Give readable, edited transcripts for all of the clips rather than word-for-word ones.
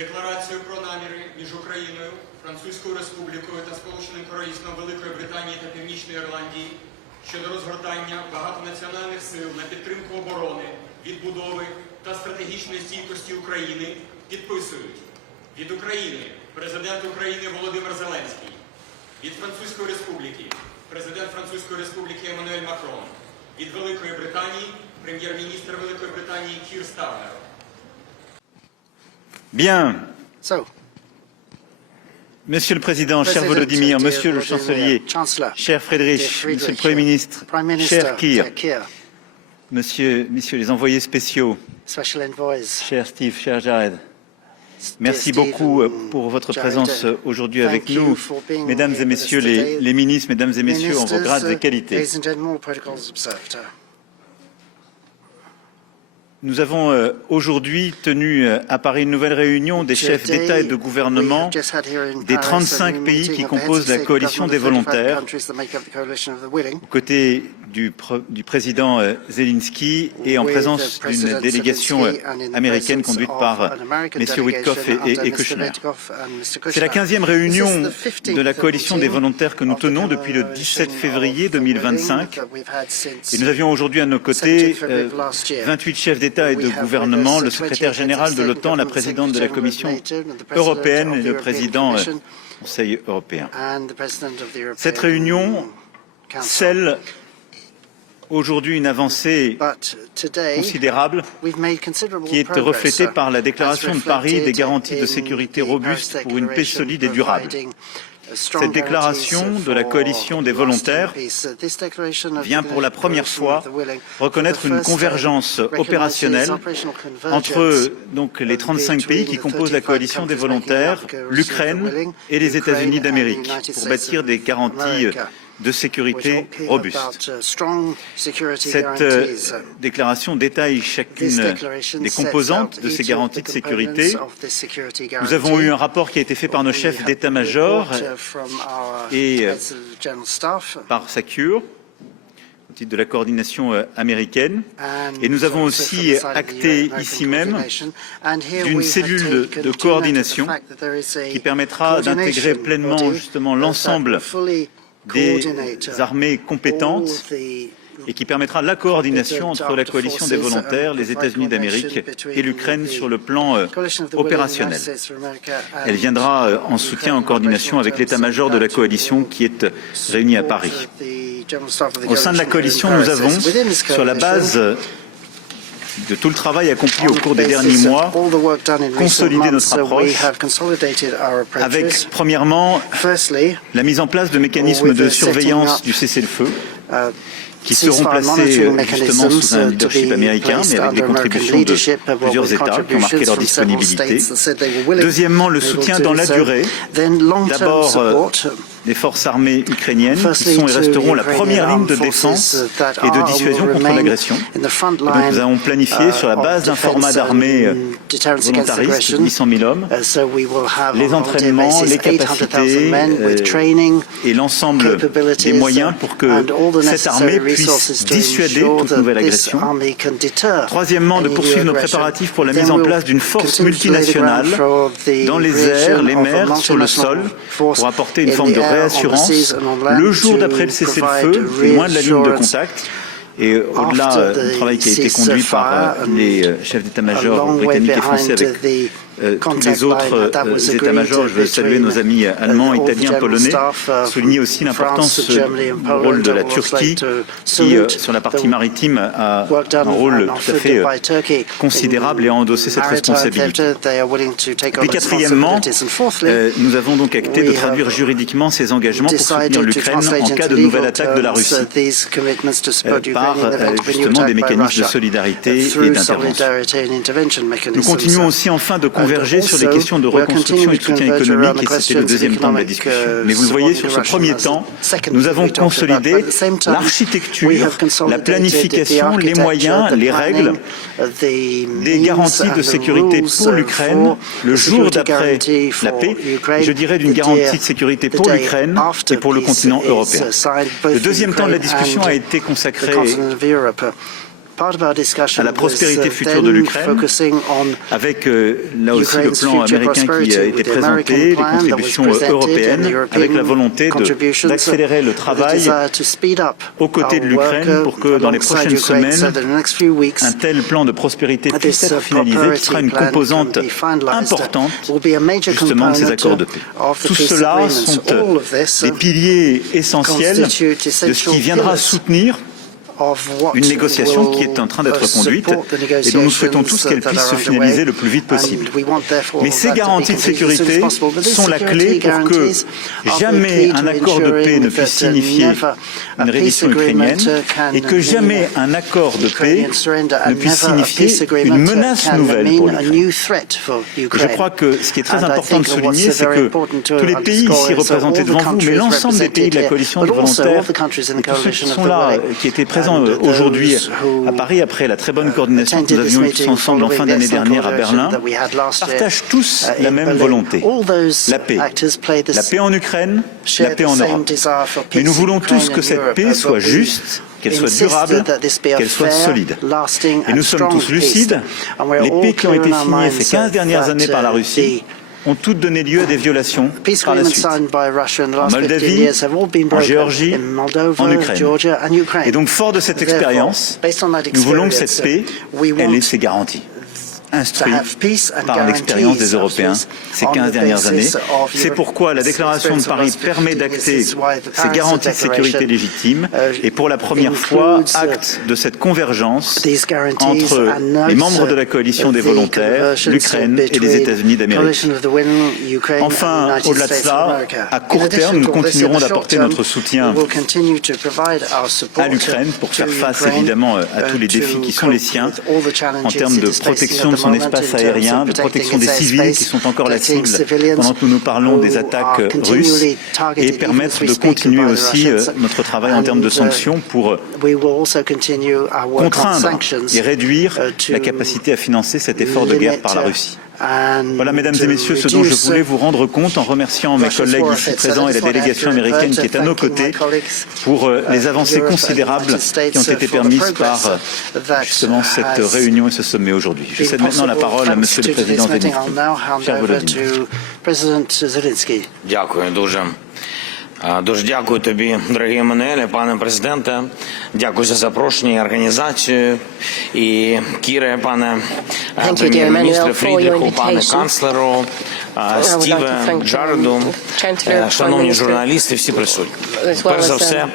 Декларацію про наміри між Україною, Французькою Республікою та Сполученим Королівством Великої Британії та Північної Ірландії щодо розгортання багатонаціональних сил на підтримку оборони, відбудови та стратегічної стійкості України підписують від України президент України Володимир Зеленський, від Французької Республіки президент Французької Республіки Emmanuel Macron, від Великої Британії прем'єр-міністр Великої Британії Keir Starmer. Bien. Monsieur le Président, cher Volodymyr, Monsieur le Chancelier, cher Friedrich, Monsieur le Premier ministre, cher Keir, Messieurs les envoyés spéciaux, cher Steve, cher Jared, merci beaucoup pour votre présence aujourd'hui avec nous. Mesdames et Messieurs les ministres, Mesdames et Messieurs en vos grades et qualités. Nous avons aujourd'hui tenu à Paris une nouvelle réunion des chefs d'État et de gouvernement des 35 pays qui composent la coalition des volontaires, aux côtés du président Zelensky et en présence d'une délégation américaine conduite par messieurs Witkoff et Kushner. C'est la 15e réunion de la coalition des volontaires que nous tenons depuis le 17 février 2025 et nous avions aujourd'hui à nos côtés 28 chefs d'État et de gouvernement, le secrétaire général de l'OTAN, la présidente de la Commission européenne et le président du Conseil européen. Cette réunion scelle aujourd'hui une avancée considérable qui est reflétée par la déclaration de Paris des garanties de sécurité robustes pour une paix solide et durable. Cette déclaration de la coalition des volontaires vient pour la première fois reconnaître une convergence opérationnelle entre les 35 pays qui composent la coalition des volontaires, l'Ukraine et les États-Unis d'Amérique, pour bâtir des garanties de sécurité robuste. Cette déclaration détaille chacune des composantes de ces garanties de sécurité. Nous avons eu un rapport qui a été fait par nos chefs d'état-major et par SACEUR, au titre de la coordination américaine. Et nous avons aussi acté ici même d'une cellule de coordination qui permettra d'intégrer pleinement justement l'ensemble des armées compétentes et qui permettra la coordination entre la coalition des volontaires, les États-Unis d'Amérique et l'Ukraine sur le plan opérationnel. Elle viendra en soutien, en coordination avec l'état-major de la coalition qui est réuni à Paris. Au sein de la coalition, nous avons, sur la base de tout le travail accompli au cours des derniers mois, consolider notre approche avec, premièrement, la mise en place de mécanismes de surveillance du cessez-le-feu qui seront placés justement sous un leadership américain, mais avec des contributions de plusieurs États qui ont marqué leur disponibilité. Deuxièmement, le soutien dans la durée. D'abord, des forces armées ukrainiennes qui sont et resteront la première ligne de défense et de dissuasion contre l'agression. Donc nous avons planifié sur la base d'un format d'armée volontariste de 800 000 hommes, les entraînements, les capacités et l'ensemble des moyens pour que cette armée puisse dissuader toute nouvelle agression. Troisièmement, de poursuivre nos préparatifs pour la mise en place d'une force multinationale dans les airs, les mers, sur le sol, pour apporter une forme de réassurance le jour d'après le cessez-le-feu, loin de la ligne de contact. Et au-delà du travail qui a été conduit par les chefs d'état-major britanniques et français avec tous les autres états-majors, je veux saluer nos amis allemands, italiens, polonais, souligner aussi l'importance du rôle de la Turquie qui, sur la partie maritime, a un rôle tout à fait considérable et a endossé cette responsabilité. Et puis quatrièmement, nous avons donc acté de traduire juridiquement ces engagements pour soutenir l'Ukraine en cas de nouvelle attaque de la Russie par justement des mécanismes de solidarité et d'intervention. Nous continuons aussi enfin de converger sur les questions de reconstruction et de soutien économique, et c'était le deuxième temps de la discussion. Mais vous le voyez, sur ce premier temps, nous avons consolidé l'architecture, la planification, les moyens, les règles, des garanties de sécurité pour l'Ukraine le jour d'après la paix, je dirais d'une garantie de sécurité pour l'Ukraine et pour le continent européen. Le deuxième temps de la discussion a été consacré à la prospérité future de l'Ukraine, avec là aussi le plan américain qui a été présenté, les contributions européennes, avec la volonté d'accélérer le travail aux côtés de l'Ukraine pour que dans les prochaines semaines, un tel plan de prospérité puisse être finalisé, qui sera une composante importante justement de ces accords de paix. Tout cela sont des piliers essentiels de ce qui viendra soutenir une négociation qui est en train d'être conduite et dont nous souhaitons tous qu'elle puisse se finaliser le plus vite possible. Mais ces garanties de sécurité sont la clé pour que jamais un accord de paix ne puisse signifier une reddition ukrainienne et que jamais un accord de paix ne puisse signifier une menace nouvelle pour l'Ukraine. Je crois que ce qui est très important de souligner, c'est que tous les pays ici représentés devant vous, mais l'ensemble des pays de la coalition de volontaires, et tous ceux qui sont là, qui étaient présents aujourd'hui à Paris, après la très bonne coordination que nous avions eue tous ensemble en fin d'année dernière à Berlin, partagent tous la même volonté, la paix. La paix en Ukraine, la paix en Europe. Mais nous voulons tous que cette paix soit juste, qu'elle soit durable, qu'elle soit solide. Et nous sommes tous lucides. Les paix qui ont été signées ces 15 dernières années par la Russie ont toutes donné lieu à des violations par la suite. En Moldavie, en Géorgie, en Ukraine. Et donc, fort de cette expérience, nous voulons que cette paix, elle ait ses garanties. Instruit par l'expérience des Européens ces 15 dernières années. C'est pourquoi la déclaration de Paris permet d'acter ces garanties de sécurité légitimes et pour la première fois acte de cette convergence entre les membres de la coalition des volontaires, l'Ukraine et les États-Unis d'Amérique. Enfin, au-delà de cela, à court terme, nous continuerons d'apporter notre soutien à l'Ukraine pour faire face évidemment à tous les défis qui sont les siens en termes de protection de son espace aérien, de protection des civils qui sont encore la cible pendant que nous parlons des attaques russes et permettre de continuer aussi notre travail en termes de sanctions pour contraindre et réduire la capacité à financer cet effort de guerre par la Russie. Voilà, mesdames et messieurs, ce dont je voulais vous rendre compte en remerciant mes collègues ici présents et la délégation américaine qui est à nos côtés pour les avancées considérables qui ont été permises par justement cette réunion et ce sommet aujourd'hui. Je cède maintenant la parole à Monsieur le Président Zelensky. Cher Volodymyr. Дуже дякую тобі, дорогий Еммануеле, пане президенте. Дякую за запрошення і організацію. І Кіре, пане прем'єр-міністре Фрідріху, пане канцлеру, Стіве, Джареду, шановні журналісти, всі присутні. Перш за все,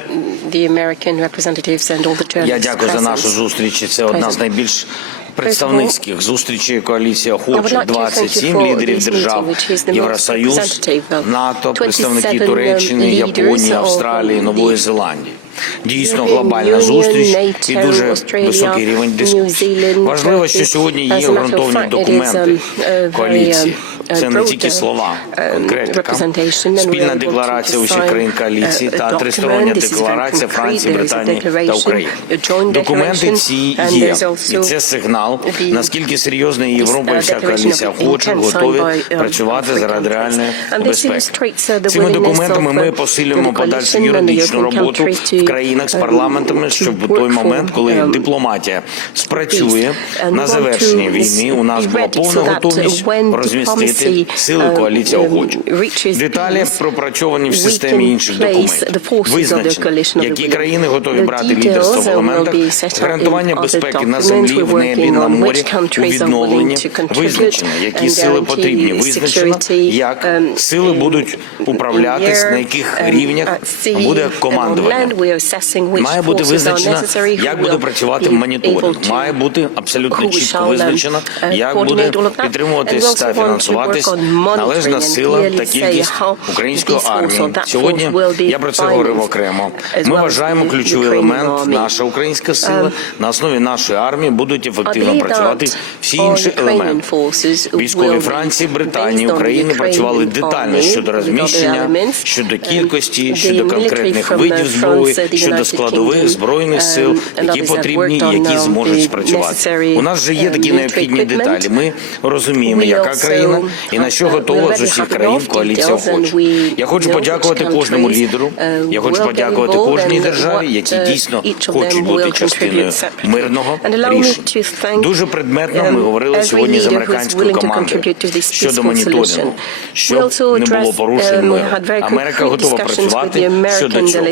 я дякую за нашу зустріч. Це одна з найбільш представницьких зустрічей коаліції охочих 27 лідерів держав Євросоюз, НАТО, представники Туреччини, Японії, Австралії, Нової Зеландії. Дійсно глобальна зустріч і дуже високий рівень дискусії. Важливо, що сьогодні є ґрунтовні документи коаліції. Це не тільки слова, конкретика. Спільна декларація усіх країн коаліції та тристороння декларація Франції, Британії та України. Документи ці є, і це сигнал, наскільки серйозно Європа і вся коаліція охоче готові працювати заради реальної безпеки. Цими документами ми посилюємо подальшу юридичну роботу в країнах з парламентами, щоб у той момент, коли дипломатія спрацює на завершенні війни, у нас була повна готовність розмістити сили коаліції охочих. Деталі пропрацьовані в системі інших документів. Визначено, які країни готові брати лідерство в елементах гарантування безпеки на землі, в небі, на морі, у відновленні. Визначено, які сили потрібні. Визначено, як сили будуть управлятись, на яких рівнях буде командування. Має бути визначено, як буде працювати моніторинг. Має бути абсолютно чітко визначено, як буде підтримуватись та фінансуватись належна сила та кількість української армії. Сьогодні я про це говорив окремо. Ми вважаємо ключовий елемент, наша українська сила, на основі нашої армії будуть ефективно працювати всі інші елементи. Військові Франції, Британії, України працювали детально щодо розміщення, щодо кількості, щодо конкретних видів зброї, щодо складових збройних сил, які потрібні і які зможуть спрацювати. У нас вже є такі необхідні деталі. Ми розуміємо, яка країна і на що готова з усіх країн коаліція охочих. Я хочу подякувати кожному лідеру, я хочу подякувати кожній державі, які дійсно хочуть бути частиною мирного рішення. Дуже предметно ми говорили сьогодні з американською командою щодо моніторингу, щоб не було порушень миру. Америка готова працювати щодо цього.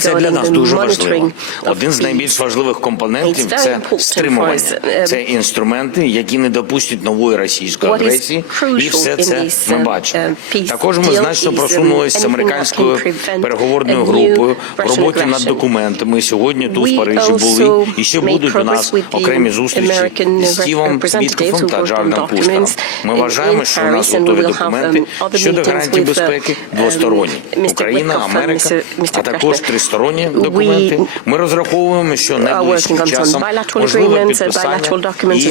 Це для нас дуже важливо. Один з найбільш важливих компонентів – це стримування. Це інструменти, які не допустять нової російської агресії, і все це ми бачимо. Також ми значно просунулися з американською переговорною групою в роботі над документами. Сьогодні тут в Парижі були, і ще будуть у нас окремі зустрічі з Стівом Віткофом та Джардом Кушнером. Ми вважаємо, що у нас готові документи щодо гарантій безпеки двосторонні. Україна, Америка, а також тристоронні документи. Ми розраховуємо, що найближчим часом можливе підписання і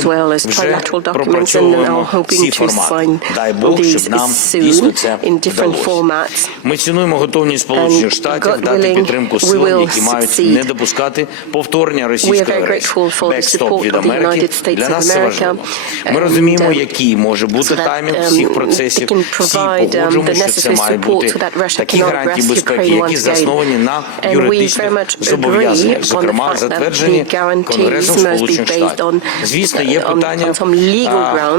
вже пропрацьовуємо всі формати. Дай Бог, щоб нам дійсно це вдалося. Ми цінуємо готовність Сполучених Штатів дати підтримку силам, які мають не допускати повторення російської агресії. Бекстоп від Америки для нас це важливо. Ми розуміємо, який може бути таймінг всіх процесів. Всі погоджуємо, що це має бути такі гарантії безпеки, які засновані на юридичних зобов'язаннях, зокрема затверджені Конгресом Сполучених Штатів. Звісно, є питання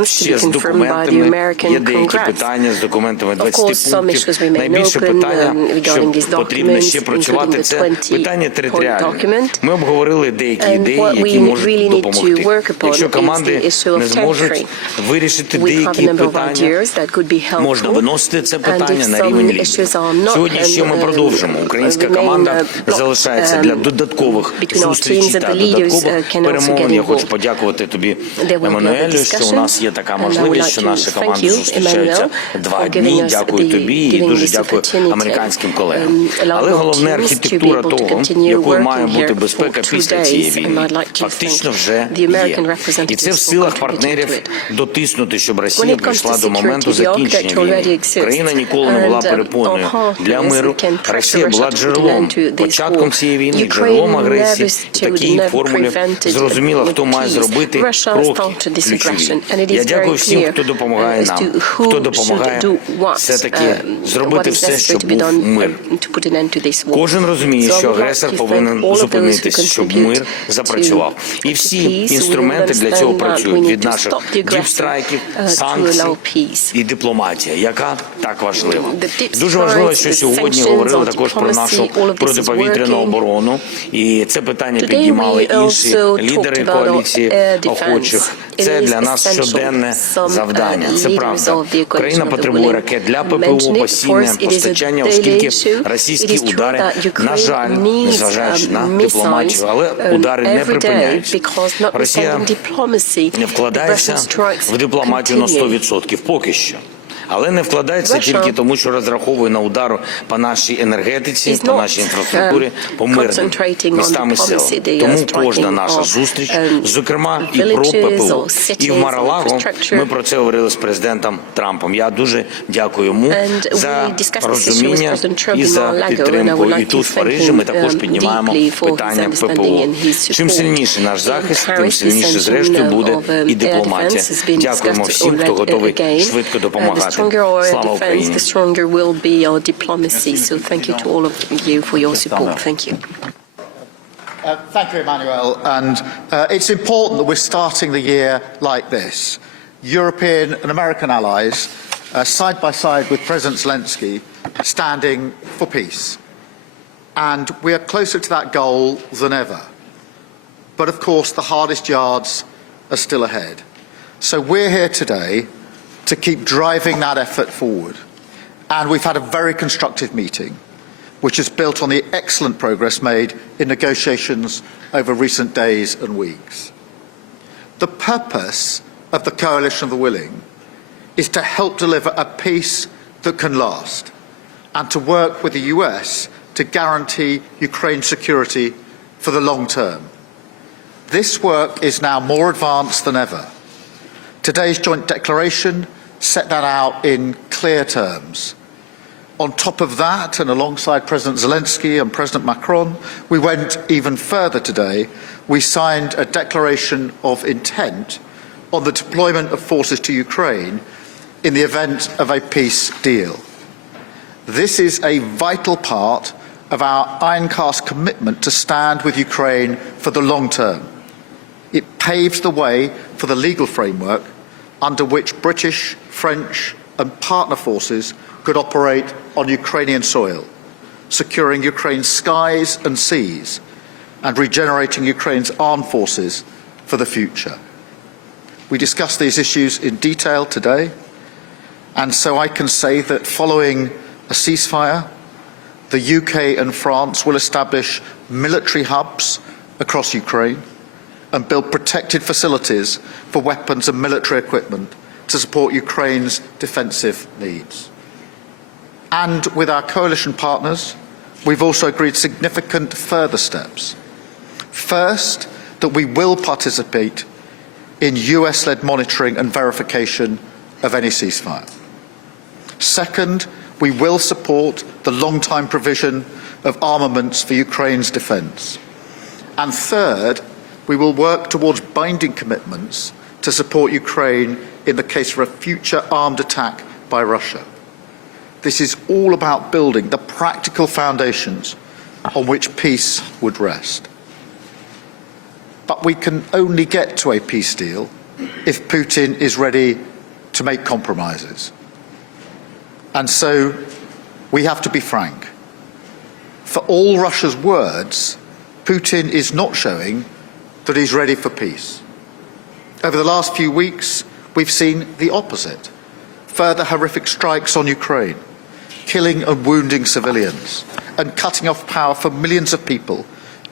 ще з документами, є деякі питання з документами 20 пунктів. Найбільше питання, що потрібно ще працювати, це питання територіальне. Ми обговорили деякі ідеї, які можуть допомогти. Якщо команди не зможуть вирішити деякі питання, можна виносити це питання на рівень лідерів. Сьогодні ще ми продовжимо. Українська команда залишається для додаткових зустрічей та додаткових перемовин. Я хочу подякувати тобі, Еммануелю, що у нас є така можливість, що наші команди зустрічаються 2 дні. Дякую тобі і дуже дякую американським колегам. Але головне архітектура того, якою має бути безпека після цієї війни, фактично вже є. І це в силах партнерів дотиснути, щоб Росія прийшла до моменту закінчення війни. Країна ніколи не була перепоною для миру. Росія була джерелом, початком цієї війни, джерелом агресії. В такій формулі зрозуміло, хто має зробити кроки ключові. Я дякую всім, хто допомагає нам, хто допомагає все-таки зробити все, щоб був мир. Кожен розуміє, що агресор повинен зупинитися, щоб мир запрацював. І всі інструменти для цього працюють. Від наших діпстрайків, санкцій і дипломатія, яка так важлива. Дуже важливо, що сьогодні говорили також про нашу протиповітряну оборону. І це питання піднімали інші лідери коаліції охочих. Це для нас щоденне завдання. Це правда. Україна потребує ракет для ППО, постійне постачання, оскільки російські удари, на жаль, незважаючи на дипломатію, але удари не припиняються. Росія не вкладається в дипломатію на 100% поки що. Але не вкладається тільки тому, що розраховує на удару по нашій енергетиці, по нашій інфраструктурі, по мирним містам і селам. Тому кожна наша зустріч, зокрема і про ППО. І в Мар-а-Лаго ми про це говорили з президентом Трампом. Я дуже дякую йому за розуміння і за підтримку. І тут в Парижі ми також піднімаємо питання ППО. Чим сильніший наш захист, тим сильніше зрештою буде і дипломатія. Дякуємо всім, хто готовий швидко допомагати. Slava Ukraini. The stronger will be our diplomacy. So thank you to all of you for your support. Thank you. Thank you, Emmanuel. And it's important that we're starting the year like this. European and American allies, side by side with President Zelensky, standing for peace. And we are closer to that goal than ever. But of course, the hardest yards are still ahead. So we're here today to keep driving that effort forward. And we've had a very constructive meeting, which is built on the excellent progress made in negotiations over recent days and weeks. The purpose of the Coalition of the Willing is to help deliver a peace that can last, and to work with the US to guarantee Ukraine's security for the long term. This work is now more advanced than ever. Today's joint declaration set that out in clear terms. On top of that, and alongside President Zelensky and President Macron, we went even further today. We signed a declaration of intent on the deployment of forces to Ukraine in the event of a peace deal. This is a vital part of our iron-cast commitment to stand with Ukraine for the long term. It paves the way for the legal framework under which British, French and partner forces could operate on Ukrainian soil, securing Ukraine's skies and seas and regenerating Ukraine's armed forces for the future. We discussed these issues in detail today, and so I can say that following a ceasefire, the UK and France will establish military hubs across Ukraine and build protected facilities for weapons and military equipment to support Ukraine's defensive needs. And with our coalition partners, we've also agreed significant further steps. First, that we will participate in US-led monitoring and verification of any ceasefire. Second, we will support the long-time provision of armaments for Ukraine's defence. And third, we will work towards binding commitments to support Ukraine in the case of a future armed attack by Russia. This is all about building the practical foundations on which peace would rest. But we can only get to a peace deal if Putin is ready to make compromises. And so we have to be frank. For all Russia's words, Putin is not showing that he's ready for peace. Over the last few weeks, we've seen the opposite. Further horrific strikes on Ukraine, killing and wounding civilians, and cutting off power for millions of people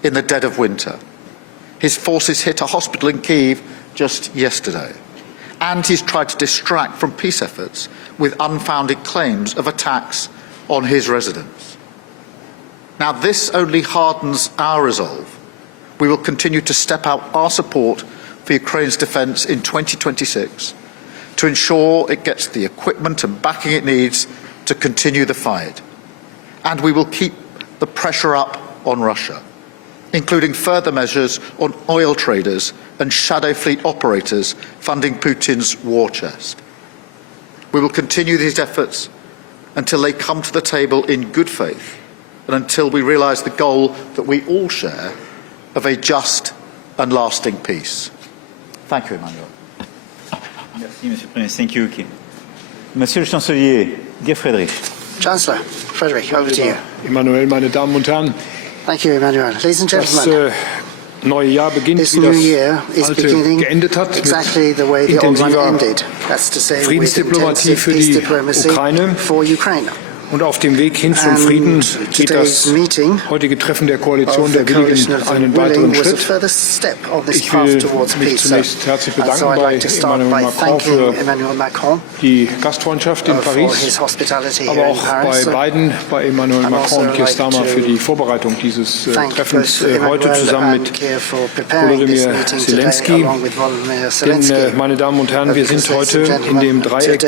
in the dead of winter. His forces hit a hospital in Kyiv just yesterday. And he's tried to distract from peace efforts with unfounded claims of attacks on his residence. Now, this only hardens our resolve. We will continue to step out our support for Ukraine's defence in 2026 to ensure it gets the equipment and backing it needs to continue the fight. And we will keep the pressure up on Russia, including further measures on oil traders and shadow fleet operators funding Putin's war chest. We will continue these efforts until they come to the table in good faith and until we realise the goal that we all share of a just and lasting peace. Thank you, Emmanuel. Merci, Monsieur le Premier. Thank you, Kim. Monsieur le Chancelier, dear Friedrich. Chancellor, Frederick, over to you. Emmanuel, meine Damen und Herren. Thank you, Emmanuel. Ladies and gentlemen, neue Jahr beginnt, this wie new das year is alte beginning geendet hat, exactly the way the old one ended. That's to say, with Friedensdiplomatie intensive für peace die diplomacy Ukraine. for Ukraine. Und auf dem Weg hin zum Frieden geht das heutige Treffen der Koalition der Willigen einen weiteren Schritt. Ich will mich zunächst herzlich bedanken bei Emmanuel Macron für die Gastfreundschaft in Paris, aber auch bei Emmanuel Macron und Keir Starmer für die Vorbereitung dieses Treffens heute zusammen mit Volodymyr Zelensky. Denn, meine Damen und Herren, wir sind heute in dem Dreieck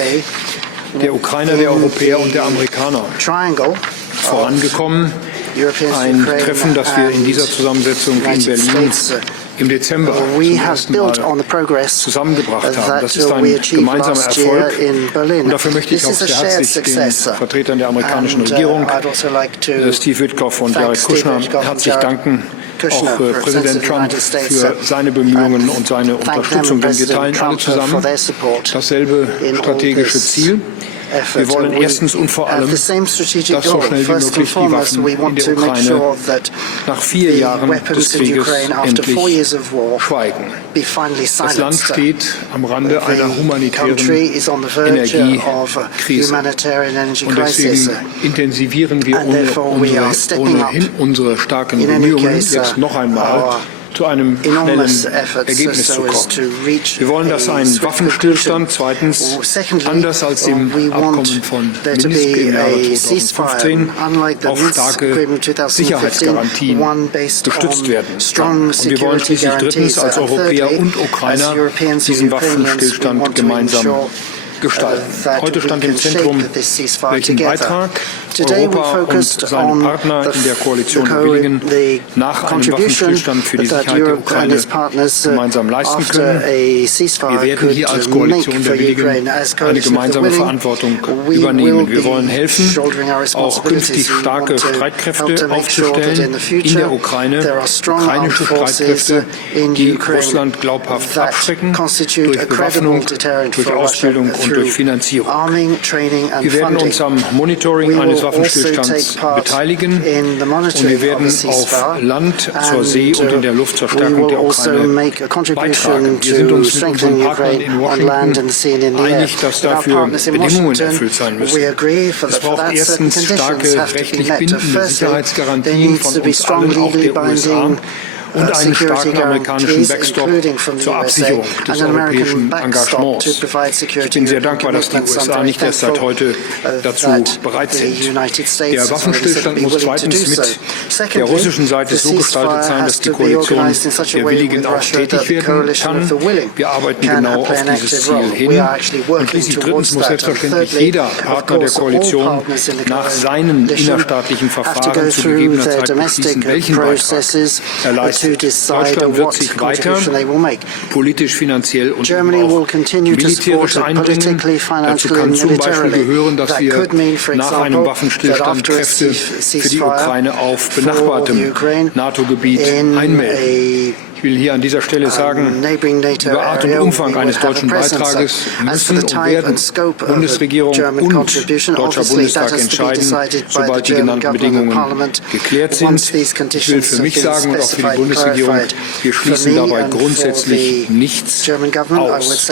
der Ukrainer, der Europäer und der Amerikaner vorangekommen. Ein Treffen, das wir in dieser Zusammensetzung in Berlin im Dezember zum ersten Mal zusammengebracht haben. Das ist ein gemeinsamer Erfolg und dafür möchte ich auch sehr herzlich den Vertretern der amerikanischen Regierung, Steve Witkoff und Jared Kushner, herzlich danken. Auch Präsident Trump für seine Bemühungen und seine Unterstützung, denn wir teilen alle zusammen dasselbe strategische Ziel. Wir wollen erstens und vor allem, dass so schnell wie möglich die Waffen in der Ukraine nach 4 Jahren des Krieges endlich schweigen. Das Land steht am Rande einer humanitären Energiekrise. Und deswegen intensivieren wir ohnehin unsere starken Bemühungen, jetzt noch einmal zu einem schnellen Ergebnis zu kommen. Wir wollen, dass ein Waffenstillstand zweitens, anders als im Abkommen von Minsk im Jahre 2015, auf starke Sicherheitsgarantien gestützt werden kann. Und wir wollen schließlich drittens als Europäer und Ukrainer diesen Waffenstillstand gemeinsam gestalten. Heute stand im Zentrum, welchen Beitrag Today we Europa und focused seine on Partner in der Koalition der Willigen nach einem Waffenstillstand für die Sicherheit der Ukraine gemeinsam leisten können. Wir werden hier als Koalition der Willigen eine gemeinsame Verantwortung übernehmen. Wir wollen helfen, auch künftig starke Streitkräfte aufzustellen in der Ukraine, ukrainische Streitkräfte, die Russland glaubhaft abschrecken durch Bewaffnung, durch Ausbildung und durch Finanzierung. Wir werden uns am Monitoring eines Waffenstillstands beteiligen und wir werden auf Land, zur See und in der Luft zur Stärkung der Ukraine beitragen. Wir sind uns mit unseren Partnern in Washington einig, dass dafür Bedingungen erfüllt sein müssen. Es braucht erstens starke, rechtlich bindende Sicherheitsgarantien von uns allen, auch der USA, und einen starken amerikanischen Backstop zur Absicherung des europäischen Engagements. Ich bin sehr dankbar, dass die USA nicht erst seit heute dazu bereit sind. Der Waffenstillstand muss zweitens mit der russischen Seite so gestaltet sein, dass die Koalition der Willigen auch tätig werden kann. Wir arbeiten genau auf dieses Ziel hin. Und schließlich drittens muss selbstverständlich jeder Partner der Koalition nach seinen innerstaatlichen Verfahren zu gegebener Zeit beschließen, welchen Beitrag er leistet. Deutschland wird sich weiter politisch, finanziell und auch militärisch einbringen. Dazu kann zum Beispiel gehören, dass wir nach einem Waffenstillstand Kräfte für die Ukraine auf benachbartem NATO-Gebiet einmelden. Ich will hier an dieser Stelle sagen, über Art und Umfang eines deutschen Beitrages müssen und werden Bundesregierung und Deutscher Bundestag entscheiden, sobald die genannten Bedingungen geklärt sind. Ich will für mich sagen und auch für die Bundesregierung, wir schließen dabei grundsätzlich nichts aus.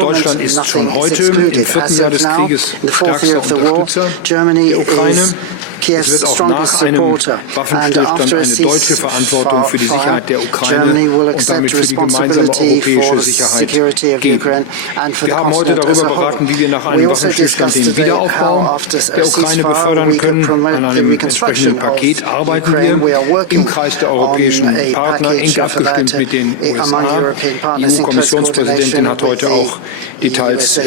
Deutschland ist schon heute im 4. Jahr des Krieges stärkster Unterstützer der Ukraine. Es wird auch nach einem Waffenstillstand eine deutsche Verantwortung für die Sicherheit der Ukraine und damit für die gemeinsame europäische Sicherheit geben. Wir haben heute darüber beraten, wie wir nach einem Waffenstillstand den Wiederaufbau der Ukraine befördern können. An einem entsprechenden Paket arbeiten wir im Kreis der europäischen Partner, eng abgestimmt mit den USA. Die EU-Kommissionspräsidentin hat heute auch Details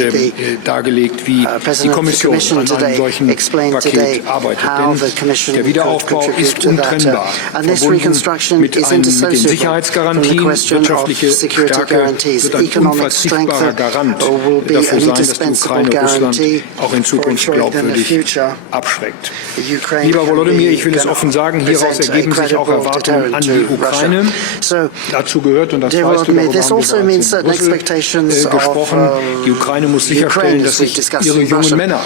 dargelegt, wie die Kommission an einem solchen Paket arbeitet. Denn der Wiederaufbau ist untrennbar, verbunden mit den Sicherheitsgarantien. Wirtschaftliche Stärke wird ein unverzichtbarer Garant dafür sein, dass die Ukraine Russland auch in Zukunft glaubwürdig abschreckt. Lieber Volodymyr, ich will es offen sagen, hieraus ergeben sich auch Erwartungen an die Ukraine. Dazu gehört, und das weißt du, darüber haben wir bereits in Brüssel gesprochen, die Ukraine muss sicherstellen, dass sich ihre jungen Männer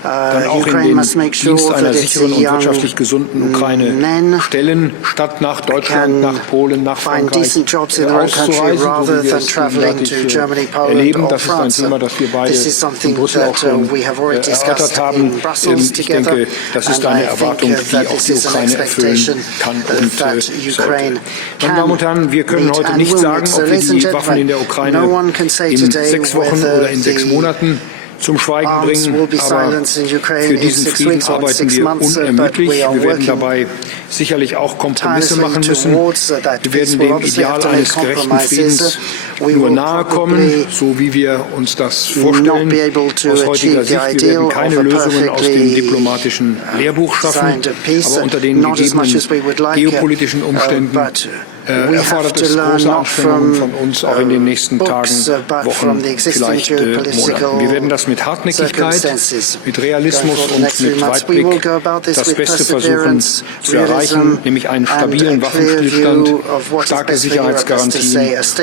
dann auch in den Dienst einer sicheren und wirtschaftlich gesunden Ukraine stellen, statt nach Deutschland, nach Polen, nach Frankreich auszureisen, so wie wir es gegenwärtig erleben. Das ist ein Thema, das wir beide in Brüssel auch schon erörtert haben. Ich denke, das ist eine Erwartung, die auch die Ukraine erfüllen kann und sollte. Meine Damen und Herren, wir können heute nicht sagen, ob wir die Waffen in der Ukraine in 6 Wochen oder in 6 Monaten zum Schweigen bringen, aber für diesen Frieden arbeiten wir unermüdlich. Wir werden dabei sicherlich auch Kompromisse machen müssen. Wir werden dem Ideal eines gerechten Friedens nur nahe kommen, so wie wir uns das vorstellen. Aus heutiger Sicht, wir werden keine Lösungen aus dem diplomatischen Lehrbuch schaffen, aber unter den gegebenen geopolitischen Umständen erfordert es große Anstrengungen von uns, auch in den nächsten Tagen, Wochen, vielleicht Monaten. Wir werden das mit Hartnäckigkeit, mit Realismus und mit Weitblick das Beste versuchen zu erreichen, nämlich einen stabilen Waffenstillstand, starke Sicherheitsgarantien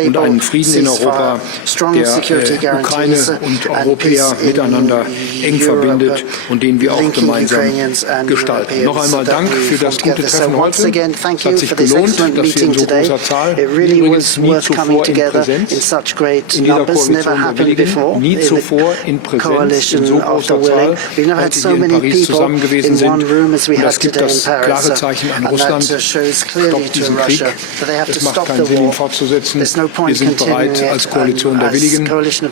und einen Frieden in Europa, der Ukraine und Europäer miteinander eng verbindet und den wir auch gemeinsam gestalten. Noch einmal Dank für das gute Treffen heute. Es hat sich gelohnt, dass wir in so großer Zahl, übrigens nie zuvor in Präsenz, in dieser Koalition der Willigen, nie zuvor in Präsenz, in so großer Zahl, heute hier in Paris zusammen gewesen sind. Und das gibt das klare Zeichen an Russland, stoppt diesen Krieg. Es macht keinen Sinn, ihn fortzusetzen. Wir sind bereit, als Koalition der Willigen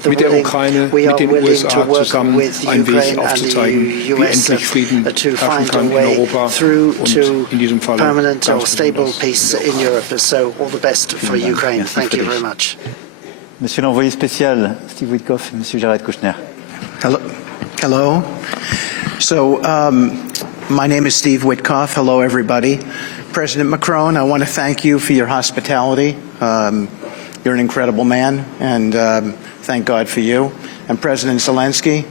mit der Ukraine, mit den USA zusammen einen Weg aufzuzeigen, wie endlich Frieden herrschen kann in Europa und in diesem Fall ganz besonders in Europa. All the best for Ukraine. Thank you very much. Monsieur l'envoyé spécial, Steve Witkoff et Monsieur Jared Kushner. Hello. So, my name is Steve Witkoff. Hello, everybody. President Macron, I want to thank you for your hospitality. You're an incredible man, and thank God for you. And President Zelensky,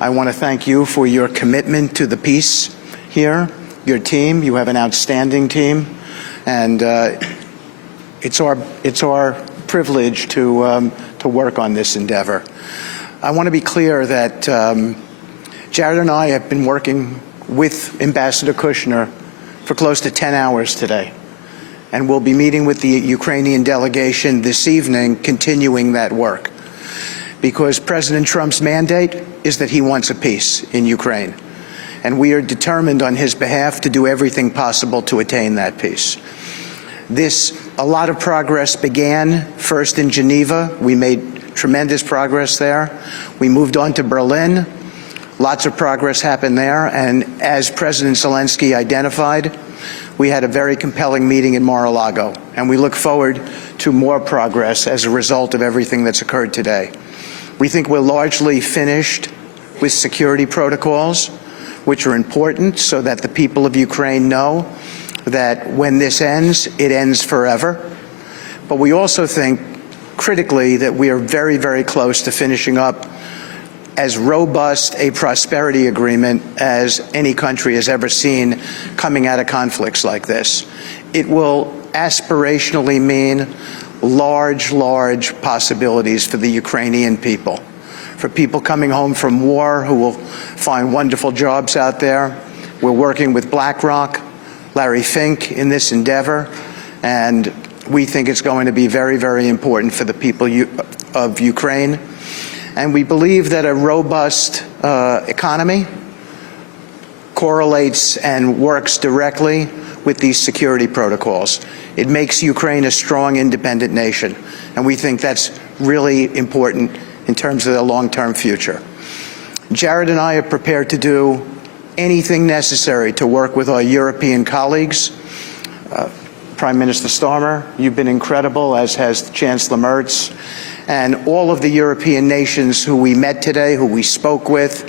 I want to thank you for your commitment to the peace here. Your team, you have an outstanding team, and it's our privilege to work on this endeavor. I want to be clear that Jared and I have been working with Ambassador Kushner for close to 10 hours today, and we'll be meeting with the Ukrainian delegation this evening, continuing that work, because President Trump's mandate is that he wants a peace in Ukraine, and we are determined on his behalf to do everything possible to attain that peace. A lot of progress began first in Geneva. We made tremendous progress there. We moved on to Berlin. Lots of progress happened there. And as President Zelensky identified, we had a very compelling meeting in Mar-a-Lago. And we look forward to more progress as a result of everything that's occurred today. We think we're largely finished with security protocols, which are important so that the people of Ukraine know that when this ends, it ends forever. But we also think, critically, that we are very, very close to finishing up as robust a prosperity agreement as any country has ever seen coming out of conflicts like this. It will aspirationally mean large, large possibilities for the Ukrainian people, for people coming home from war who will find wonderful jobs out there. We're working with BlackRock, Larry Fink in this endeavor, and we think it's going to be very, very important for the people of Ukraine. And we believe that a robust economy correlates and works directly with these security protocols. It makes Ukraine a strong, independent nation, and we think that's really important in terms of the long-term future. Jared and I are prepared to do anything necessary to work with our European colleagues. Prime Minister Starmer, you've been incredible, as has Chancellor Merz, and all of the European nations who we met today, who we spoke with.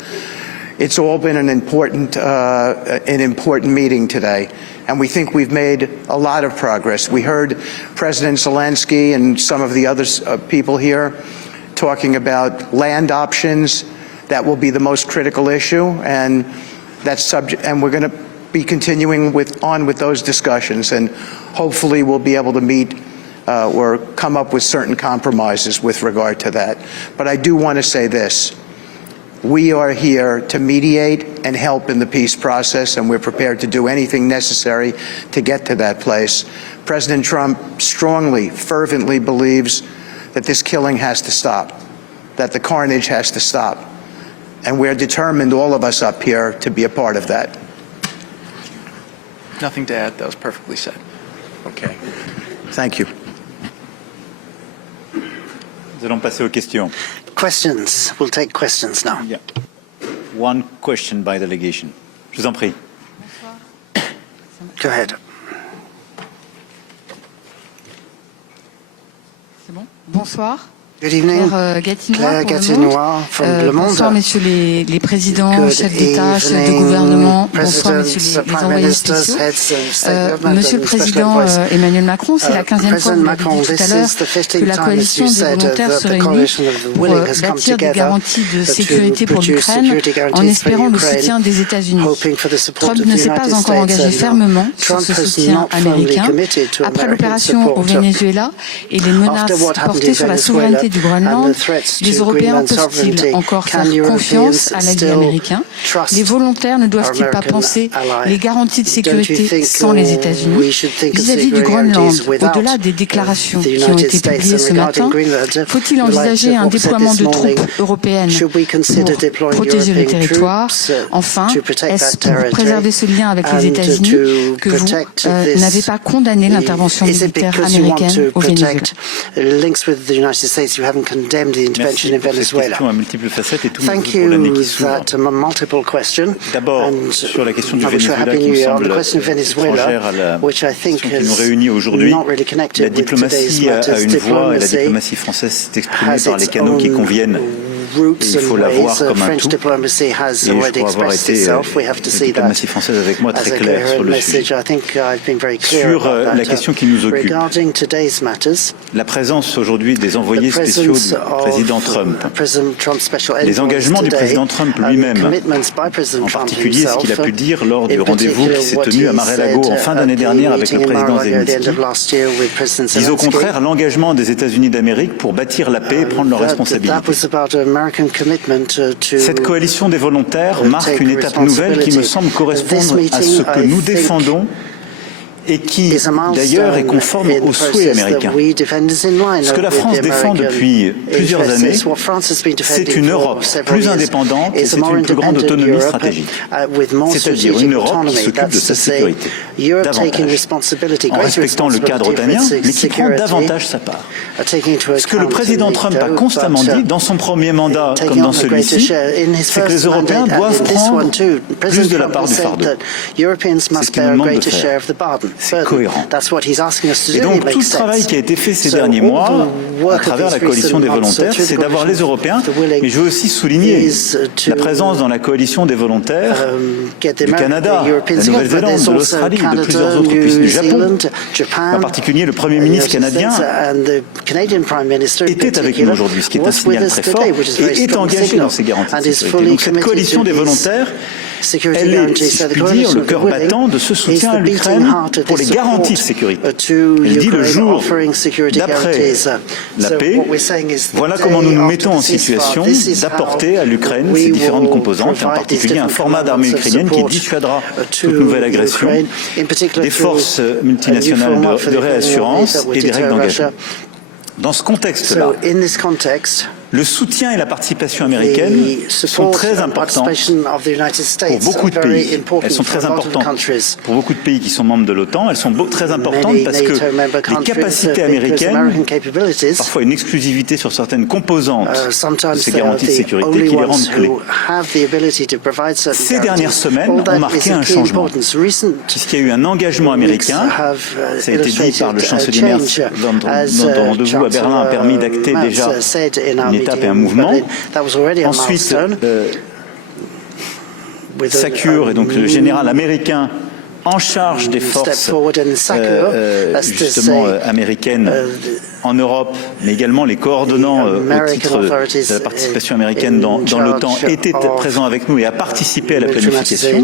It's all been an important meeting today, and we think we've made a lot of progress. We heard President Zelensky and some of the other people here talking about land options. That will be the most critical issue, and that's subject. And we're going to be continuing on with those discussions, and hopefully we'll be able to meet or come up with certain compromises with regard to that. But I do want to say this. We are here to mediate and help in the peace process, and we're prepared to do anything necessary to get to that place. President Trump strongly, fervently believes that this killing has to stop, that the carnage has to stop. And we're determined, all of us up here, to be a part of that. Nothing to add. That was perfectly said. Okay. Thank you. Nous allons passer aux questions. Questions. We'll take questions now. Yeah. One question by delegation. Je vous en prie. Go ahead. C'est bon? Bonsoir. Good evening. Claire Gatinois from Le Monde. Bonsoir, messieurs les présidents, chefs d'État, chefs de gouvernement. Bonsoir, messieurs les envoyés spéciaux. Monsieur le président Emmanuel Macron, c'est la 15e fois, vous l'avez dit tout à l'heure, que la coalition des volontaires se réunit pour bâtir des garanties de sécurité pour l'Ukraine en espérant le soutien des États-Unis. Trump ne s'est pas encore engagé fermement sur ce soutien américain. Après l'opération au Venezuela et les menaces portées sur la souveraineté du Groenland, les Européens peuvent-ils encore faire confiance à l'allié américain? Les volontaires ne doivent-ils pas penser les garanties de sécurité sans les États-Unis? Vis-à-vis du Groenland, au-delà des déclarations qui ont été publiées ce matin, faut-il envisager un déploiement de troupes européennes pour protéger le territoire? Enfin, est-ce pour préserver ce lien avec les États-Unis que vous n'avez pas condamné l'intervention militaire américaine au Venezuela? You haven't condemned the intervention in Venezuela. Thank you. That multiple question. D'abord, sur la question du Venezuela, qui me semble étrangère which I think qui nous réunit aujourd'hui. La diplomatie a une voix et la diplomatie française s'est exprimée par les canaux qui conviennent routes and ways. French diplomacy has already expressed itself. We have to see that as a coherent message. I think I've been very clear about that. Regarding today's matters, la présence aujourd'hui des envoyés spéciaux du président Trump, les engagements du président Trump lui-même, en particulier ce qu'il a pu dire lors du rendez-vous qui s'est tenu à Mar-a-Lago en fin d'année dernière avec le président Zelensky, disent au contraire l'engagement des États-Unis d'Amérique pour bâtir la paix et prendre leurs responsabilités. Cette coalition des volontaires marque une étape nouvelle qui me semble correspondre à ce que nous défendons et qui, d'ailleurs, est conforme aux souhaits américains. Ce que la France défend depuis plusieurs années, c'est une Europe plus indépendante et c'est une plus grande autonomie stratégique. C'est-à-dire une Europe qui s'occupe de sa sécurité, davantage, en respectant le cadre otanien, mais qui prend davantage sa part. Ce que le président Trump a constamment dit, dans son premier mandat comme dans celui-ci, c'est que les Européens doivent prendre plus de la part du fardeau. C'est ce qu'il nous demande de faire. C'est cohérent. Et donc tout le travail qui a été fait ces derniers mois à travers la coalition des volontaires, c'est d'avoir les Européens, mais je veux aussi souligner la présence dans la coalition des volontaires du Canada, de la Nouvelle-Zélande, de l'Australie, de plusieurs autres puissances, du Japon. En particulier, le Premier ministre canadien était avec nous aujourd'hui, ce qui est un signal très fort, et est engagé dans ces garanties de sécurité. Donc cette coalition des volontaires, elle est, si je puis dire, le cœur battant de ce soutien à l'Ukraine pour les garanties de sécurité. Elle dit le jour d'après la paix, voilà comment nous nous mettons en situation d'apporter à l'Ukraine ces différentes composantes, et en particulier un format d'armée ukrainienne qui dissuadera toute nouvelle agression, des forces multinationales de réassurance et des règles d'engagement. Dans ce contexte-là, le soutien et la participation américaine sont très importants pour beaucoup de pays. Elles sont très importantes pour beaucoup de pays qui sont membres de l'OTAN. Elles sont très importantes parce que les capacités américaines, parfois une exclusivité sur certaines composantes de ces garanties de sécurité qui les rendent clés. Ces dernières semaines ont marqué un changement, puisqu'il y a eu un engagement américain. Ça a été dit par le chancelier Merz dont le rendez-vous à Berlin a permis d'acter déjà une étape et un mouvement. Ensuite, Secure, et donc le général américain en charge des forces justement américaines en Europe, mais également les coordonnants au titre de la participation américaine dans l'OTAN étaient présents avec nous et a participé à la planification.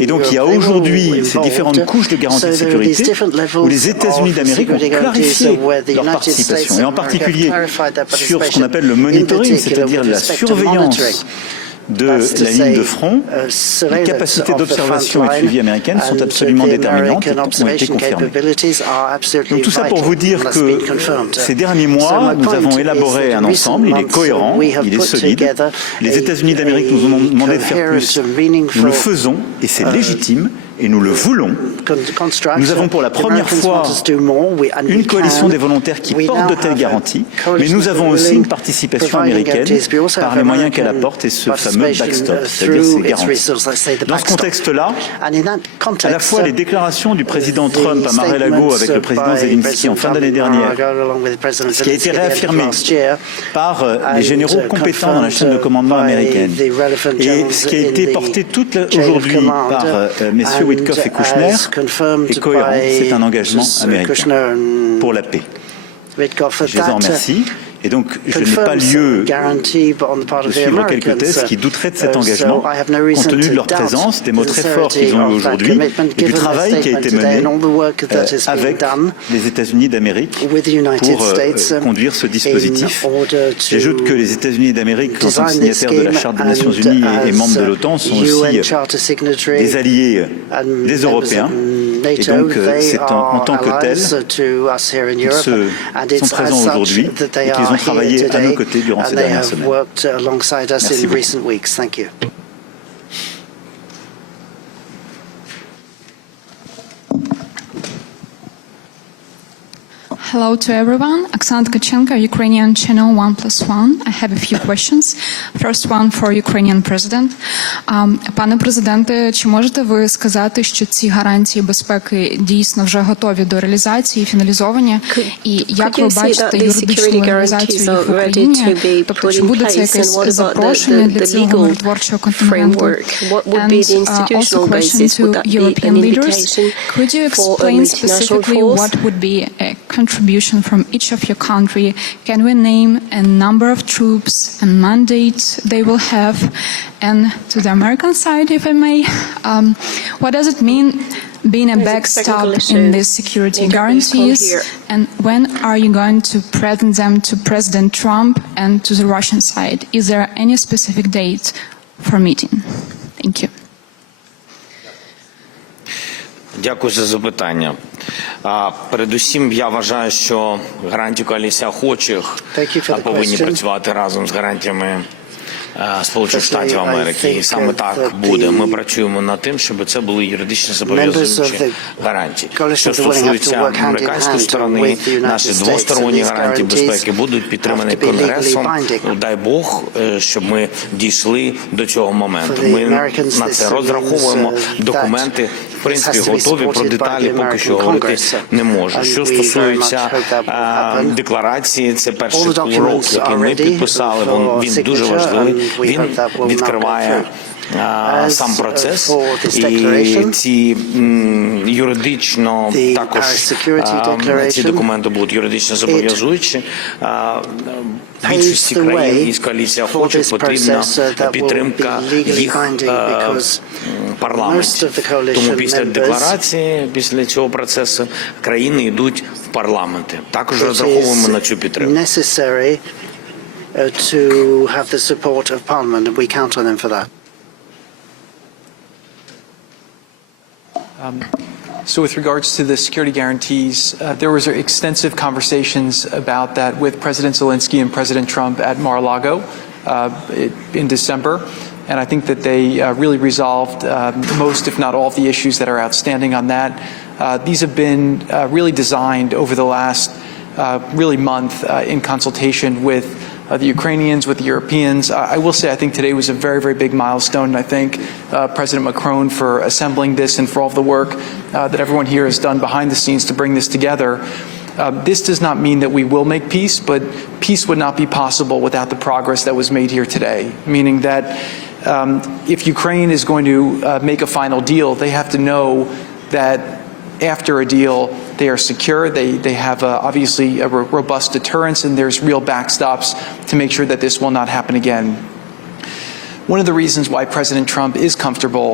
Et donc il y a aujourd'hui ces différentes couches de garantie de sécurité où les États-Unis d'Amérique ont clarifié leur participation, et en particulier sur ce qu'on appelle le monitoring, c'est-à-dire la surveillance de la ligne de front. Les capacités d'observation et de suivi américaines sont absolument déterminantes et ont été confirmées. Donc tout ça pour vous dire que ces derniers mois, nous avons élaboré un ensemble, il est cohérent, il est solide. Les États-Unis d'Amérique nous ont demandé de faire plus, nous le faisons et c'est légitime. Et nous le voulons. Nous avons pour la première fois une coalition des volontaires qui porte de telles garanties, mais nous avons aussi une participation américaine par les moyens qu'elle apporte et ce fameux backstop, c'est-à-dire ces garanties. Dans ce contexte-là, à la fois les déclarations du président Trump à Mar-a-Lago avec le président Zelensky en fin d'année dernière, ce qui a été réaffirmé par les généraux compétents dans la chaîne de commandement américaine, et ce qui a été porté aujourd'hui par messieurs Witkoff et Kouchner est cohérent, c'est un engagement américain pour la paix. Je les en remercie. Et donc, je n'ai pas lieu de suivre quelques thèses qui douteraient de cet engagement, compte tenu de leur présence, des mots très forts qu'ils ont eu aujourd'hui, et du travail qui a été mené avec les États-Unis d'Amérique pour conduire ce dispositif. J'ajoute que les États-Unis d'Amérique, en tant que signataires de la Charte des Nations Unies et membres de l'OTAN, sont aussi des alliés des Européens. Et donc, c'est en tant que tels qu'ils sont présents aujourd'hui et qu'ils ont travaillé à nos côtés durant ces dernières semaines. Merci beaucoup. Hello to everyone. Oksana Tkachenko, Ukrainian channel 1+1. I have a few questions. First one for Ukrainian president. Пане президенте, чи можете ви сказати, що ці гарантії безпеки дійсно вже готові до реалізації, фіналізовані? І як ви бачите юридичну реалізацію їх в Україні? Тобто, чи буде це якесь запрошення для цього миротворчого контингенту? And also question to European leaders. Could you explain specifically what would be a contribution from each of your country? Can we name a number of troops and mandate they will have? And to the American side, if I may, what does it mean being a backstop in these security guarantees? And when are you going to present them to President Trump and to the Russian side? Is there any specific date for meeting? Thank you. Дякую за запитання. Передусім, я вважаю, що гарантії коаліції охочих повинні працювати разом з гарантіями Сполучених Штатів Америки. І саме так буде. Ми працюємо над тим, щоб це були юридично зобов'язуючі гарантії. Що стосується американської сторони, наші двосторонні гарантії безпеки будуть підтримані Конгресом. Дай Бог, щоб ми дійшли до цього моменту. Ми на це розраховуємо. Документи, в принципі, готові, про деталі поки що говорити не можу. Що стосується декларації, це перший урок, який ми підписали, він дуже важливий. Він відкриває сам процес, і ці юридично також ці документи будуть юридично зобов'язуючі. Більшості країн із коаліції охочих потрібна підтримка їх парламентів. Тому після декларації, після цього процесу, країни йдуть в парламенти. Також розраховуємо на цю підтримку. To have the support of Parliament, and we count on them for that. So with regards to the security guarantees, there was extensive conversations about that with President Zelensky and President Trump at Mar-a-Lago in December. And I think that they really resolved most, if not all, of the issues that are outstanding on that. These have been really designed over the last really month in consultation with the Ukrainians, with the Europeans. I will say I think today was a very, very big milestone, and I thank President Macron for assembling this and for all of the work that everyone here has done behind the scenes to bring this together. This does not mean that we will make peace, but peace would not be possible without the progress that was made here today, meaning that if Ukraine is going to make a final deal, they have to know that after a deal, they are secure, they have obviously a robust deterrence, and there's real backstops to make sure that this will not happen again. One of the reasons why President Trump is comfortable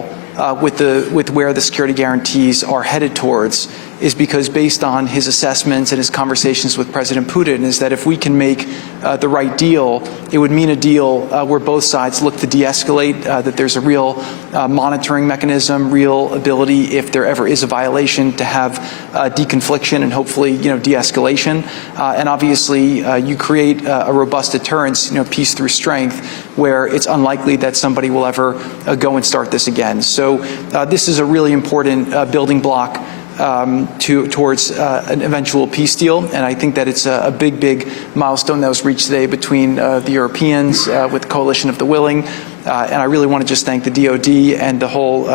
with where the security guarantees are headed towards is because based on his assessments and his conversations with President Putin is that if we can make the right deal, it would mean a deal where both sides look to de-escalate, that there's a real monitoring mechanism, real ability if there ever is a violation to have deconfliction and hopefully, de-escalation. And obviously you create a robust deterrence, peace through strength, where it's unlikely that somebody will ever go and start this again. So this is a really important building block towards an eventual peace deal, and I think that it's a big, big milestone that was reached today between the Europeans with the Coalition of the Willing, and I really want to just thank the DoD and the whole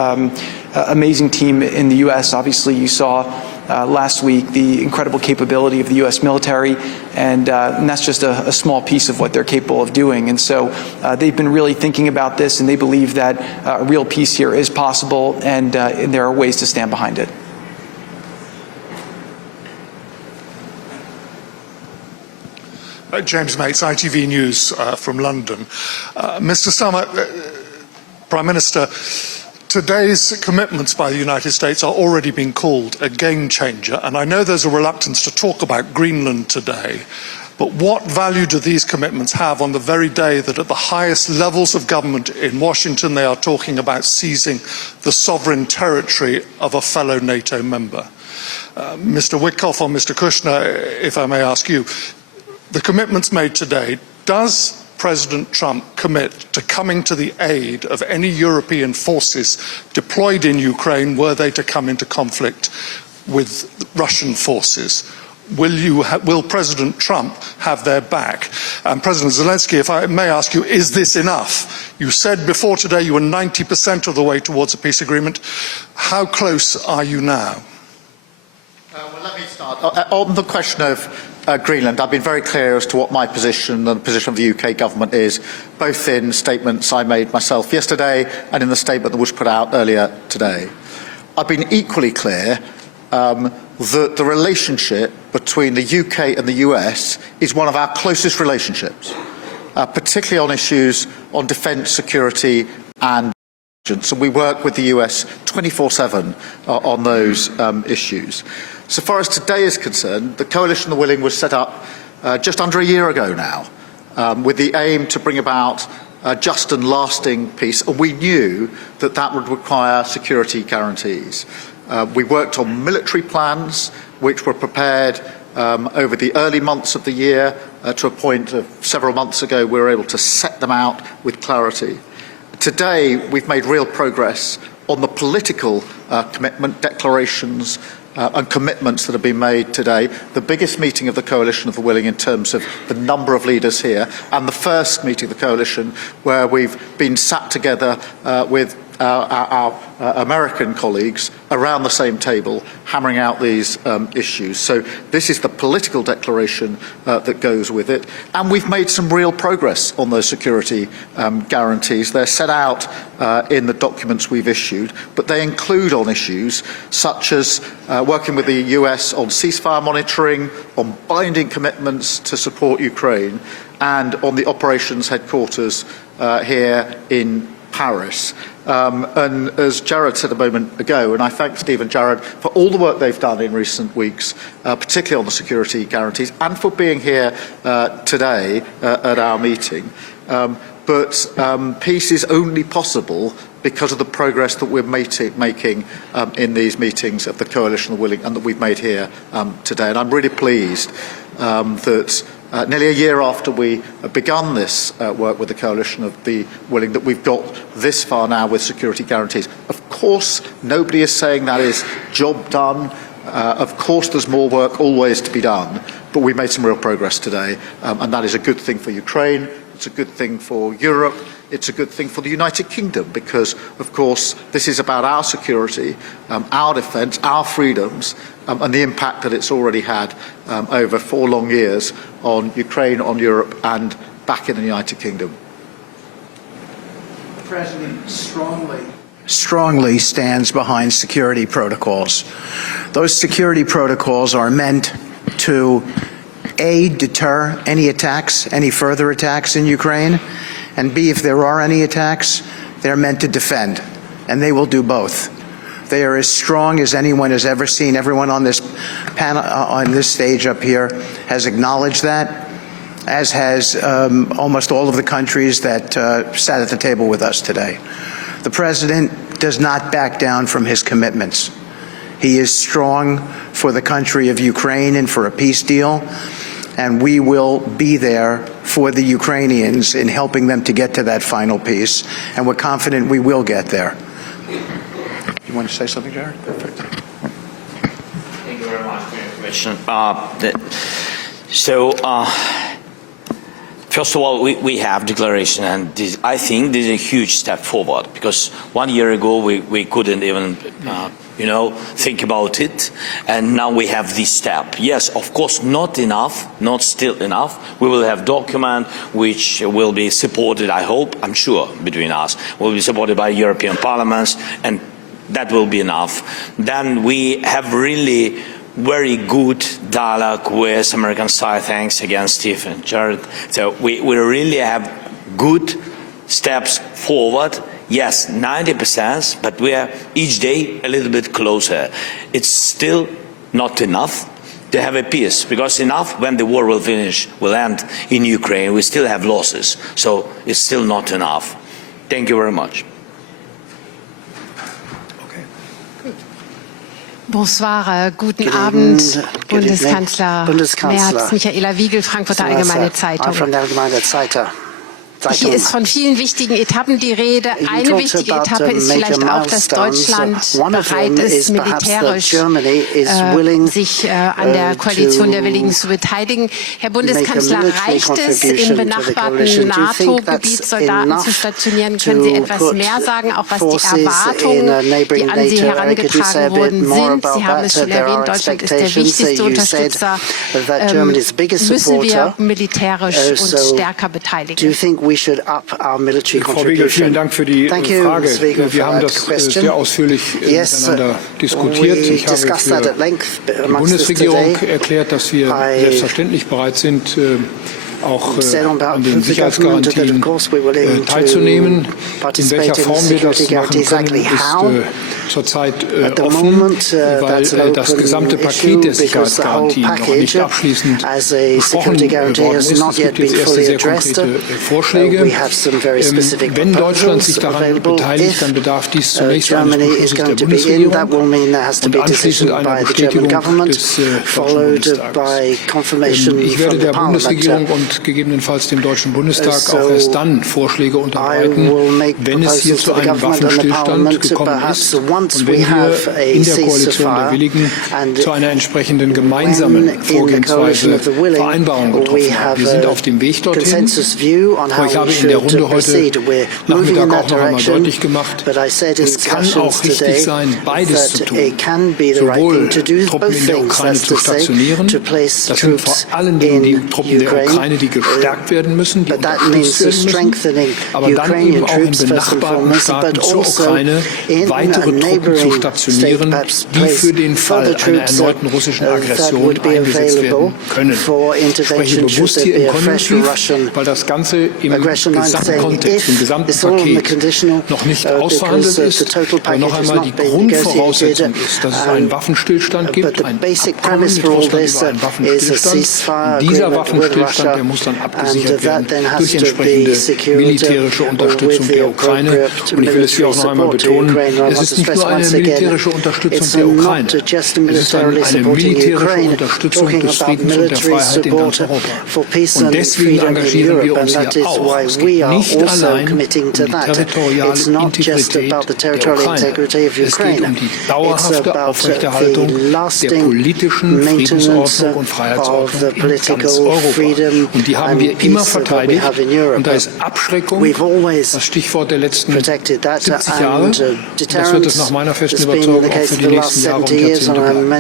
amazing team in the U.S. Obviously, you saw last week the incredible capability of the U.S. military, and that's just a small piece of what they're capable of doing. And so they've been really thinking about this, and they believe that a real peace here is possible, and there are ways to stand behind it. James Mates, ITV News from London. Mr. Starmer, Prime Minister, today's commitments by the United States are already being called a game changer, and I know there's a reluctance to talk about Greenland today, but what value do these commitments have on the very day that at the highest levels of government in Washington they are talking about seizing the sovereign territory of a fellow NATO member? Mr. Witkoff or Mr. Kushner, if I may ask you, the commitments made today, does President Trump commit to coming to the aid of any European forces deployed in Ukraine were they to come into conflict with Russian forces? will President Trump have their back? And President Zelensky, if I may ask you, is this enough? You said before today you were 90% of the way towards a peace agreement. How close are you now? Well, let me start. On the question of Greenland, I've been very clear as to what my position and the position of the UK government is, both in statements I made myself yesterday and in the statement that was put out earlier today. I've been equally clear that the relationship between the UK and the US is one of our closest relationships, particularly on issues on defence, security and intelligence. And we work with the US 24/7 on those issues. So far as today is concerned, the Coalition of the Willing was set up just under a year ago now, with the aim to bring about just and lasting peace, and we knew that that would require security guarantees. We worked on military plans, which were prepared over the early months of the year. To a point of several months ago, we were able to set them out with clarity. Today, we've made real progress on the political commitment, declarations, and commitments that have been made today. The biggest meeting of the Coalition of the Willing in terms of the number of leaders here, and the first meeting of the Coalition where we've been sat together with our American colleagues around the same table, hammering out these issues. So this is the political declaration that goes with it. And we've made some real progress on those security guarantees. They're set out in the documents we've issued, but they include on issues such as working with the US on ceasefire monitoring, on binding commitments to support Ukraine, and on the operations headquarters here in Paris. And as Jared said a moment ago, and I thank Steve and Jared for all the work they've done in recent weeks, particularly on the security guarantees, and for being here today at our meeting. But peace is only possible because of the progress that we're making in these meetings of the Coalition of the Willing and that we've made here today. And I'm really pleased that nearly a year after we begun this work with the Coalition of the Willing, that we've got this far now with security guarantees. Of course, nobody is saying that is job done. Of course, there's more work always to be done, but we made some real progress today, and that is a good thing for Ukraine. It's a good thing for Europe. It's a good thing for the United Kingdom because, of course, this is about our security, our defence, our freedoms, and the impact that it's already had over 4 long years on Ukraine, on Europe, and back in the United Kingdom. The President strongly stands behind security protocols. Those security protocols are meant to A, deter any attacks, any further attacks in Ukraine, and B, if there are any attacks, they're meant to defend, and they will do both. They are as strong as anyone has ever seen. Everyone on this panel, on this stage up here, has acknowledged that, as has almost all of the countries that sat at the table with us today. The President does not back down from his commitments. He is strong for the country of Ukraine and for a peace deal, and we will be there for the Ukrainians in helping them to get to that final peace, and we're confident we will get there. You want to say something, Jared? Perfect. Thank you very much for your question. First of all, we have declaration, and I think this is a huge step forward, because 1 year ago we couldn't even think about it, and now we have this step. Yes, of course, not enough, not still enough. We will have document which will be supported, I hope, I'm sure, between us, will be supported by European parliaments, and that will be enough. Then we have really very good dialogue with American side. Thanks again, Steve and Jared. So we really have good steps forward. Yes, 90%, but we are each day a little bit closer. It's still not enough to have a peace, because enough when the war will finish, will end in Ukraine, we still have losses. So it's still not enough. Thank you very much. Bonsoir, guten Abend, Bundeskanzler Merz, Michaela Wiegel, Frankfurter Allgemeine Zeitung. Hier ist von vielen wichtigen Etappen die Rede. Eine wichtige Etappe ist vielleicht auch, dass Deutschland bereit ist, militärisch sich an der Koalition der Willigen zu beteiligen. Herr Bundeskanzler, reicht es, im benachbarten NATO-Gebiet Soldaten zu stationieren? Können Sie etwas mehr sagen, auch was die Erwartungen, die an Sie herangetragen worden sind? Sie haben es schon erwähnt, Deutschland ist der wichtigste Unterstützer. Müssen wir militärisch uns stärker beteiligen? Frau Wegel, vielen Dank für die Frage. Wir haben das sehr ausführlich miteinander diskutiert. Ich habe für die Bundesregierung erklärt, dass wir selbstverständlich bereit sind, auch an den Sicherheitsgarantien teilzunehmen. In welcher Form wir das machen können, ist zurzeit offen, weil das gesamte Paket der Sicherheitsgarantien noch nicht abschließend besprochen worden ist. Es gibt jetzt erste sehr konkrete Vorschläge. Wenn Deutschland sich daran beteiligt, dann bedarf dies zunächst eines Beschlusses der Bundesregierung und anschließend einer Bestätigung des Deutschen Bundestages. Ich werde der Bundesregierung und gegebenenfalls dem Deutschen Bundestag auch erst dann Vorschläge unterbreiten, wenn es hier zu einem Waffenstillstand gekommen ist und wenn wir in der Koalition der Willigen zu einer entsprechenden gemeinsamen Vorgehensweise Vereinbarung getroffen haben. Wir sind auf dem Weg dorthin. Aber ich habe in der Runde heute Nachmittag auch noch einmal deutlich gemacht, es kann auch richtig sein, beides zu tun. Sowohl Truppen in der Ukraine zu stationieren, das sind vor allen Dingen die Truppen der Ukraine, die gestärkt werden müssen, die unterstützt werden müssen, aber dann eben auch in benachbarten Staaten zur Ukraine weitere Truppen zu stationieren, die für den Fall einer erneuten russischen Aggression eingesetzt werden können. Ich spreche bewusst hier im Konjunktiv, weil das Ganze im Gesamtkontext, im gesamten Paket noch nicht ausverhandelt ist, aber noch einmal die Grundvoraussetzung ist, dass es einen Waffenstillstand gibt, ein Abkommen mit Russland über einen Waffenstillstand. Und dieser Waffenstillstand, der muss dann abgesichert werden durch entsprechende militärische Unterstützung der Ukraine. Und ich will es hier auch noch einmal betonen, es ist nicht nur eine militärische Unterstützung der Ukraine, es ist eine militärische Unterstützung des Friedens und der Freiheit in ganz Europa. Und deswegen engagieren wir uns hier auch. Es geht nicht allein um die territoriale Integrität der Ukraine. Es geht um die dauerhafte Aufrechterhaltung der politischen Friedensordnung und Freiheitsordnung in ganz Europa. Und die haben wir immer verteidigt. Und da ist Abschreckung das Stichwort der letzten 70 Jahre. Und das wird es nach meiner festen Überzeugung auch für die nächsten Jahre und Jahrzehnte bleiben.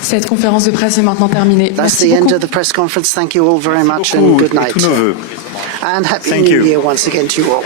Cette conférence de presse est maintenant terminée. That's the end of the press conference. Thank you all very much and good night. And Happy New Year once again to you all.